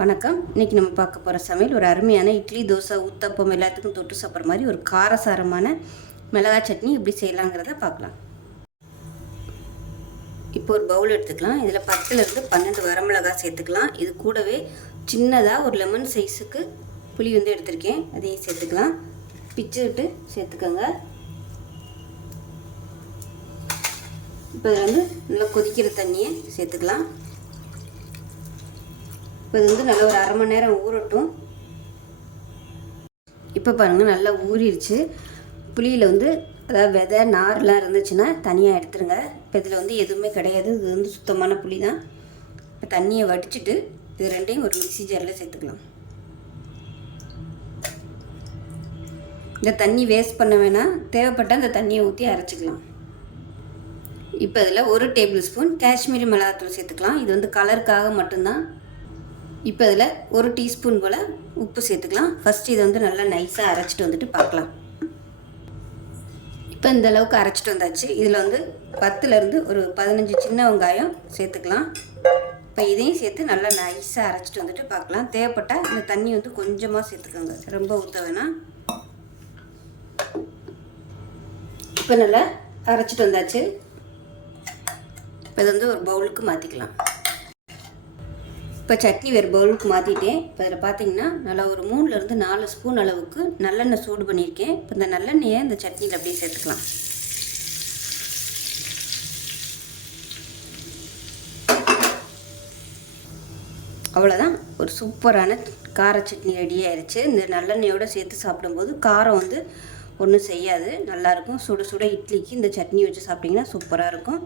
வணக்கம். இன்றைக்கி நம்ம பார்க்க போகிற சமையல் ஒரு அருமையான இட்லி, தோசை, ஊத்தப்பம் எல்லாத்துக்கும் தொட்டு சாப்பிட்ற மாதிரி ஒரு காரசாரமான மிளகாய் சட்னி எப்படி செய்யலாங்கிறத பார்க்கலாம். இப்போ ஒரு பவுல் எடுத்துக்கலாம். இதில் 10லேருந்து 12 வரமிளகாய் சேர்த்துக்கலாம். இது கூடவே சின்னதாக ஒரு லெமன் சைஸுக்கு புளி எடுத்திருக்கேன். அதையும் சேர்த்துக்கலாம். பிச்சு விட்டு சேர்த்துக்கோங்க. இப்போ இதில் நல்லா கொதிக்கிற தண்ணியை சேர்த்துக்கலாம். இப்போ இது நல்லா ஒரு அரை மணி நேரம் ஊறட்டும். இப்போ பாருங்கள், நல்லா ஊறிடுச்சு. புளியில் அதாவது விதை நார்லாம் இருந்துச்சுன்னா தனியாக எடுத்துருங்க. இப்போ இதில் எதுவுமே கிடையாது. இது சுத்தமான புளி தான். இப்போ தண்ணியை வடிச்சிட்டு இது ரெண்டையும் ஒரு மிக்ஸி ஜாரில் சேர்த்துக்கலாம். இந்த தண்ணி வேஸ்ட் பண்ண வேணாம். தேவைப்பட்டால் அந்த தண்ணியை ஊற்றி அரைச்சிக்கலாம். இப்போ இதில் 1 டேபிள் ஸ்பூன் காஷ்மீரி மிளகாத்தூள் சேர்த்துக்கலாம். இது கலருக்காக மட்டும்தான். இப்போ இதில் 1 டீஸ்பூன் போல் உப்பு சேர்த்துக்கலாம். ஃபஸ்ட்டு இது நல்லா நைஸாக அரைச்சிட்டு பார்க்கலாம். இப்போ இந்த அளவுக்கு அரைச்சிட்டு வந்தாச்சு. இதில் 10லேருந்து ஒரு 15 சின்ன வெங்காயம் சேர்த்துக்கலாம். இப்போ இதையும் சேர்த்து நல்லா நைஸாக அரைச்சிட்டு பார்க்கலாம். தேவைப்பட்டால் இந்த தண்ணி கொஞ்சமாக சேர்த்துக்கோங்க, ரொம்ப ஊற்ற வேணாம். இப்போ நல்லா அரைச்சிட்டு வந்தாச்சு. இப்போ இது ஒரு பவுலுக்கு மாற்றிக்கலாம். இப்போ சட்னி வேறு பவுலுக்கு மாற்றிட்டேன். இப்போ இதில் பார்த்தீங்கன்னா நல்லா ஒரு 3லேருந்து 4 ஸ்பூன் அளவுக்கு நல்லெண்ணெய் சூடு பண்ணியிருக்கேன். இப்போ இந்த நல்லெண்ணெயை இந்த சட்னியில் அப்படியே சேர்த்துக்கலாம். அவ்வளோதான், ஒரு சூப்பரான கார சட்னி ரெடி ஆயிடுச்சு. இந்த நல்லெண்ணெயோடு சேர்த்து சாப்பிடும்போது காரம் ஒன்றும் செய்யாது, நல்லாயிருக்கும். சுட சுட இட்லிக்கு இந்த சட்னி வச்சு சாப்பிட்டிங்கன்னா சூப்பராக இருக்கும்.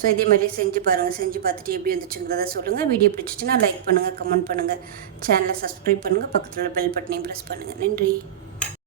ஸோ இதே மாதிரியே செஞ்சு பாருங்கள். செஞ்சு பார்த்துட்டு எப்படி வந்துச்சுங்கிறத சொல்லுங்கள். வீடியோ பிடிச்சிச்சின்னா லைக் பண்ணுங்கள், கமெண்ட் பண்ணுங்கள், சேனலை சப்ஸ்கிரைப் பண்ணுங்கள், பக்கத்தில் பெல் பட்டனையும் ப்ரெஸ் பண்ணுங்கள். நன்றி.